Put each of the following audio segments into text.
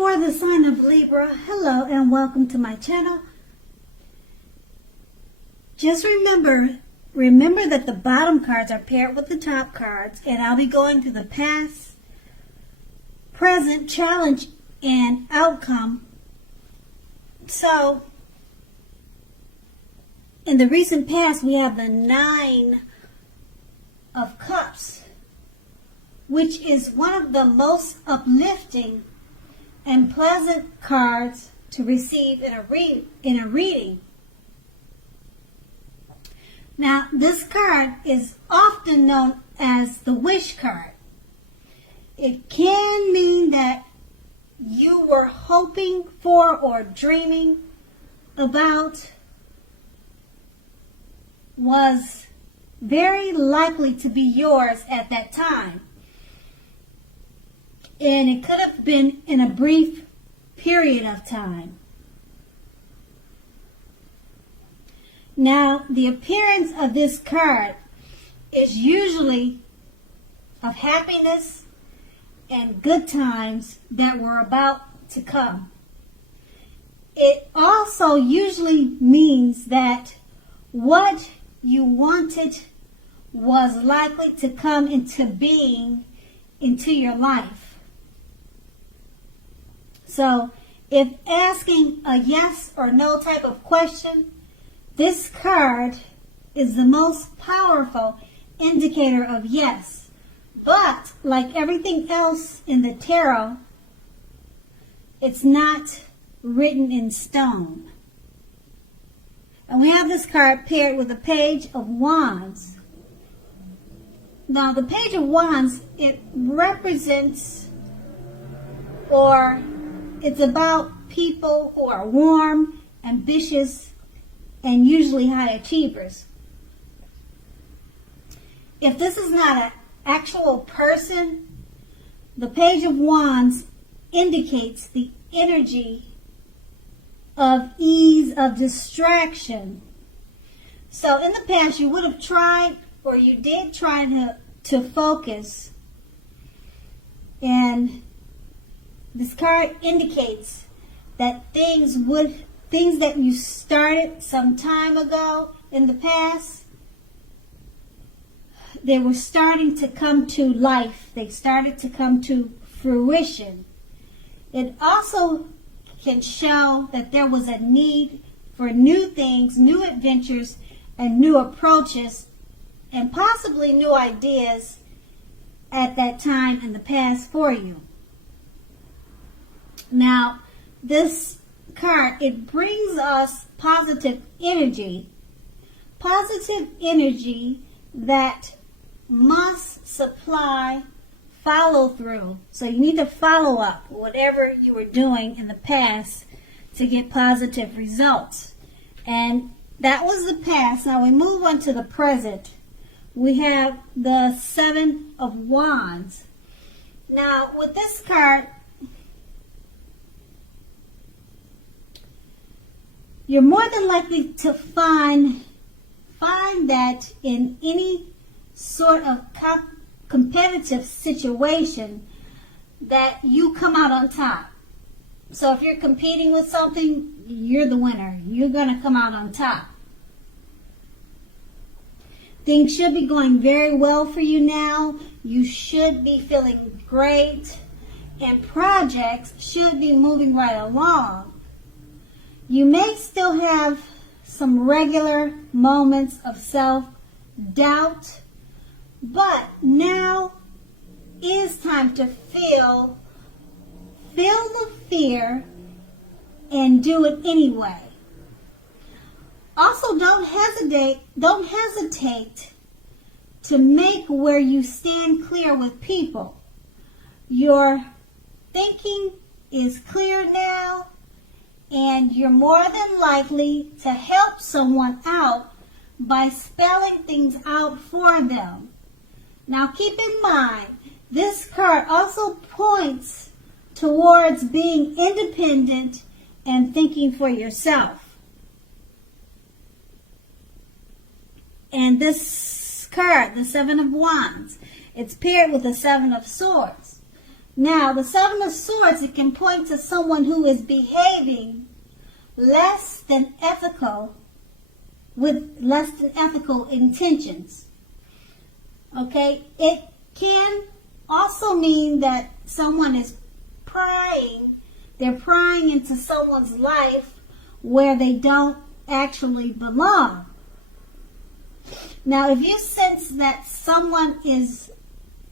For the sign of Libra, hello and welcome to my channel. Just remember that the bottom cards are paired with the top cards, and I'll be going through the past, present, challenge, and outcome. So, in the recent past, we have the Nine of Cups, which is one of the most uplifting and pleasant cards to receive in a reading. Now, this card is often known as the wish card. It can mean that you were hoping for or dreaming about was very likely to be yours at that time. And it could have been in a brief period of time. Now, the appearance of this card is usually of happiness and good times that were about to come. It also usually means that what you wanted was likely to come into being into your life. So, if asking a yes or no type of question, this card is the most powerful indicator of yes. But, like everything else in the tarot, it's not written in stone. And we have this card paired with the Page of Wands. Now, the Page of Wands, it represents, or it's about people who are warm, ambitious, and usually high achievers. If this is not an actual person, the Page of Wands indicates the energy of ease, of distraction. So in the past, you would have tried, or you did try to focus, and this card indicates that things that you started some time ago in the past, they were starting to come to life. They started to come to fruition. It also can show that there was a need for new things, new adventures, and new approaches, and possibly new ideas at that time in the past for you. Now, this card, it brings us positive energy that must supply follow through. So you need to follow up whatever you were doing in the past to get positive results. And that was the past. Now we move on to the present. We have the Seven of Wands. Now with this card, you're more than likely to find that in any sort of competitive situation that you come out on top. So if you're competing with something, you're the winner. You're going to come out on top. Things should be going very well for you now. You should be feeling great, and projects should be moving right along. You may still have some regular moments of self-doubt, but now is time to feel the fear and do it anyway. Also, don't hesitate to make where you stand clear with people. Your thinking is clear now, and you're more than likely to help someone out by spelling things out for them. Now keep in mind, this card also points towards being independent and thinking for yourself. And this card, the Seven of Wands, it's paired with the Seven of Swords. Now, the Seven of Swords, it can point to someone who is behaving less than ethical, with less than ethical intentions. Okay? It can also mean that someone is prying. They're prying into someone's life where they don't actually belong. Now, if you sense that someone is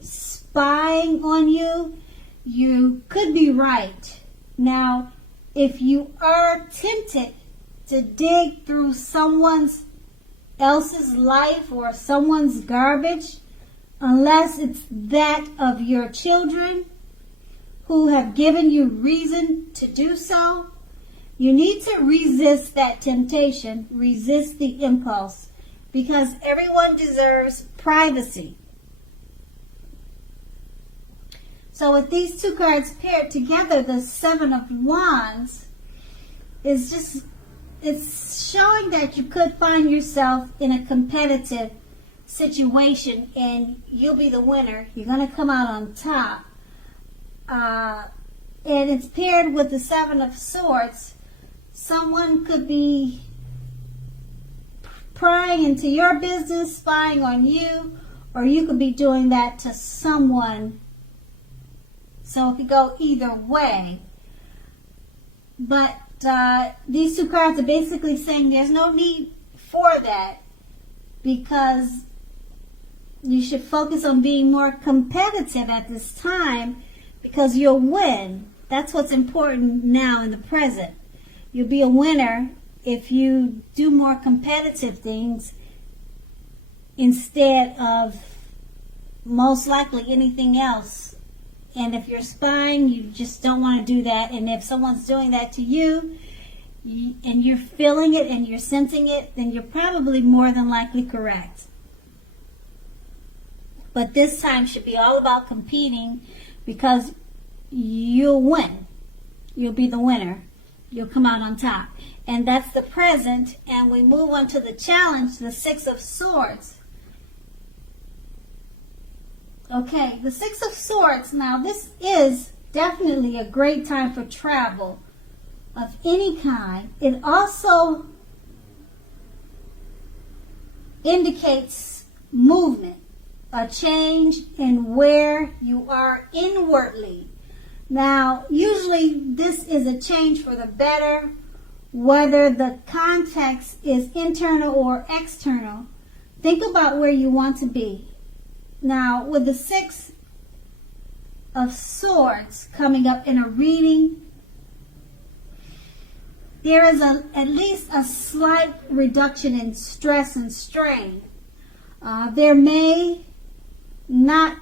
spying on you, you could be right. Now, if you are tempted to dig through someone else's life or someone's garbage, unless it's that of your children who have given you reason to do so, you need to resist that temptation, resist the impulse, because everyone deserves privacy. So with these two cards paired together, the Seven of Wands is just, it's showing that you could find yourself in a competitive situation and you'll be the winner. You're going to come out on top. And it's paired with the Seven of Swords. Someone could be prying into your business, spying on you, or you could be doing that to someone. So it could go either way. But these two cards are basically saying there's no need for that, because you should focus on being more competitive at this time, because you'll win. That's what's important now in the present. You'll be a winner if you do more competitive things instead of most likely anything else. And if you're spying, you just don't want to do that. And if someone's doing that to you, and you're feeling it and you're sensing it, then you're probably more than likely correct. But this time should be all about competing, because you'll win. You'll be the winner. You'll come out on top. And that's the present. And we move on to the challenge, the Six of Swords. Okay, the Six of Swords. Now, this is definitely a great time for travel of any kind. It also indicates movement, a change in where you are inwardly. Now, usually this is a change for the better, whether the context is internal or external. Think about where you want to be. Now, with the Six of Swords coming up in a reading, there is at least a slight reduction in stress and strain. There may not,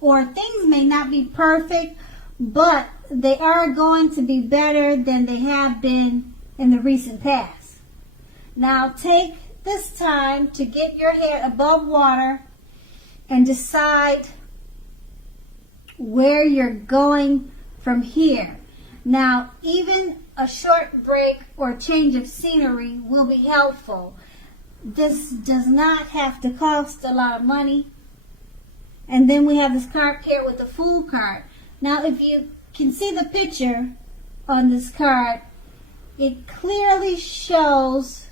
or things may not be perfect, but they are going to be better than they have been in the recent past. Now, take this time to get your head above water and decide where you're going from here. Now, even a short break or change of scenery will be helpful. This does not have to cost a lot of money. And then we have this card paired with the Fool card. Now, if you can see the picture on this card, it clearly shows,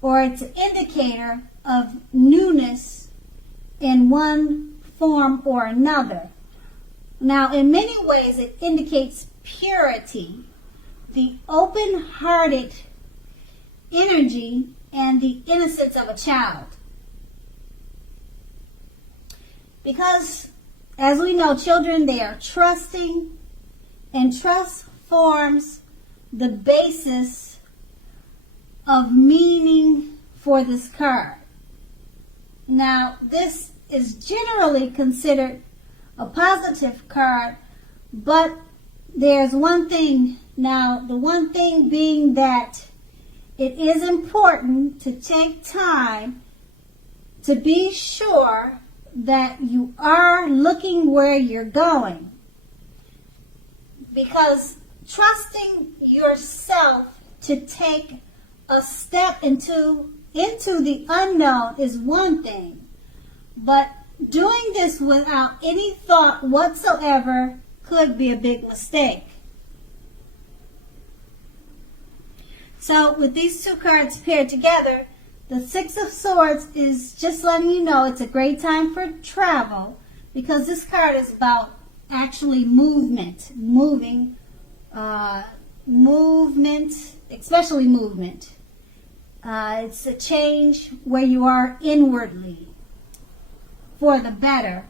or it's an indicator of newness in one form or another. Now, in many ways, it indicates purity, the open-hearted energy, and the innocence of a child. Because, as we know, children, they are trusting, and trust forms the basis of meaning for this card. Now, this is generally considered a positive card, but there's one thing. Now, the one thing being that it is important to take time to be sure that you are looking where you're going. Because trusting yourself to take a step into the unknown is one thing, but doing this without any thought whatsoever could be a big mistake. So with these two cards paired together, the Six of Swords is just letting you know it's a great time for travel, because this card is about actually movement, especially movement. It's a change where you are inwardly for the better.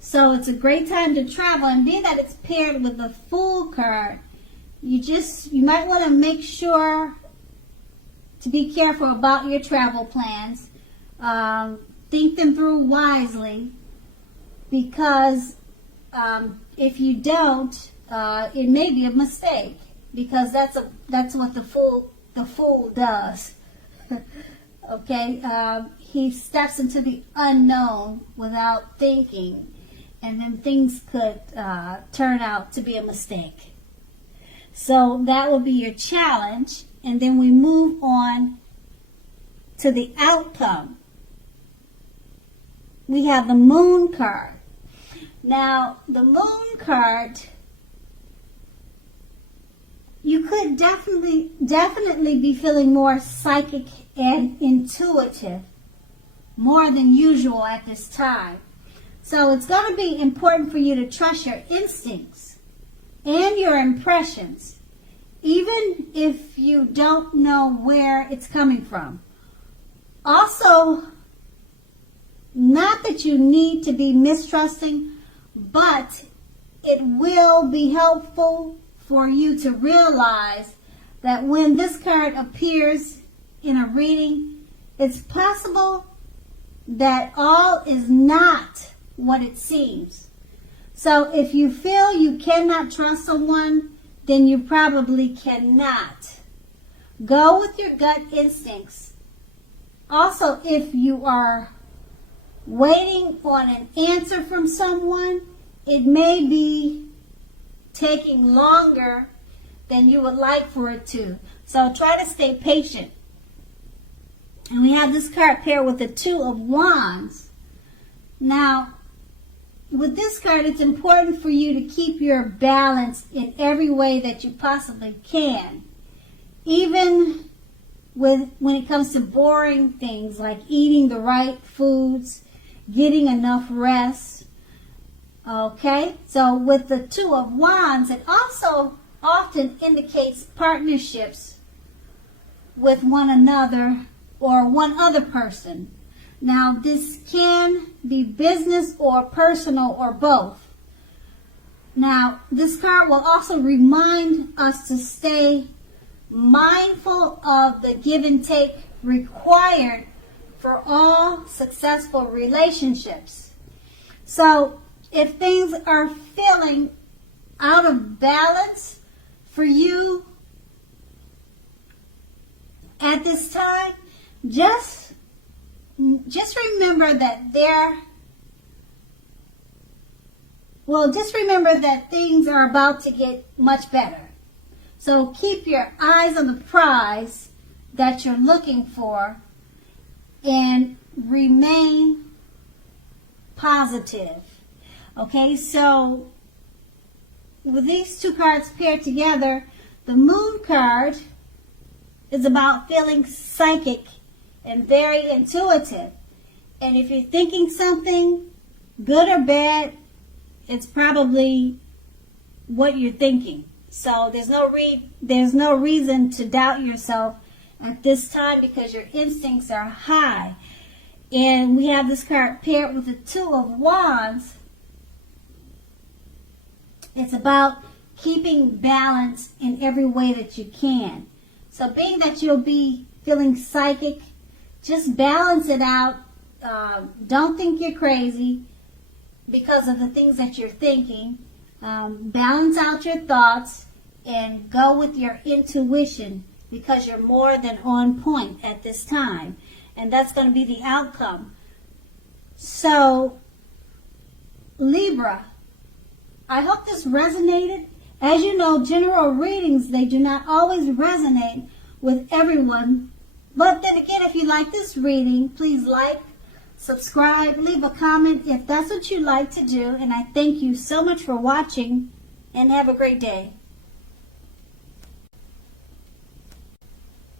So it's a great time to travel, and being that it's paired with the Fool card, you might want to make sure to be careful about your travel plans. Think them through wisely, because if you don't, it may be a mistake, because that's what the fool does. Okay, he steps into the unknown without thinking, and then things could turn out to be a mistake. So that will be your challenge, and then we move on to the outcome. We have the Moon card. Now, the Moon card, you could definitely be feeling more psychic and intuitive, more than usual at this time. So it's going to be important for you to trust your instincts and your impressions, even if you don't know where it's coming from. Also, not that you need to be mistrusting, but it will be helpful for you to realize that when this card appears in a reading, it's possible that all is not what it seems. So if you feel you cannot trust someone, then you probably cannot. Go with your gut instincts. Also, if you are waiting on an answer from someone, it may be taking longer than you would like for it to. So try to stay patient. And we have this card paired with the Two of Wands. Now, with this card, it's important for you to keep your balance in every way that you possibly can. Even when it comes to boring things like eating the right foods, getting enough rest. Okay, so with the Two of Wands, it also often indicates partnerships with one another or one other person. Now, this can be business or personal or both. Now, this card will also remind us to stay mindful of the give and take required for all successful relationships. So, if things are feeling out of balance for you at this time, just remember that things are about to get much better. So keep your eyes on the prize that you're looking for and remain positive. Okay, so with these two cards paired together, the Moon card is about feeling psychic and very intuitive. And if you're thinking something, good or bad, it's probably what you're thinking. So there's no reason to doubt yourself at this time, because your instincts are high. And we have this card paired with the Two of Wands. It's about keeping balance in every way that you can. So being that you'll be feeling psychic, just balance it out. Don't think you're crazy because of the things that you're thinking. Balance out your thoughts and go with your intuition, because you're more than on point at this time. And that's going to be the outcome. So, Libra, I hope this resonated. As you know, general readings, they do not always resonate with everyone. But then again, if you like this reading, please like, subscribe, leave a comment if that's what you like to do. And I thank you so much for watching, and have a great day.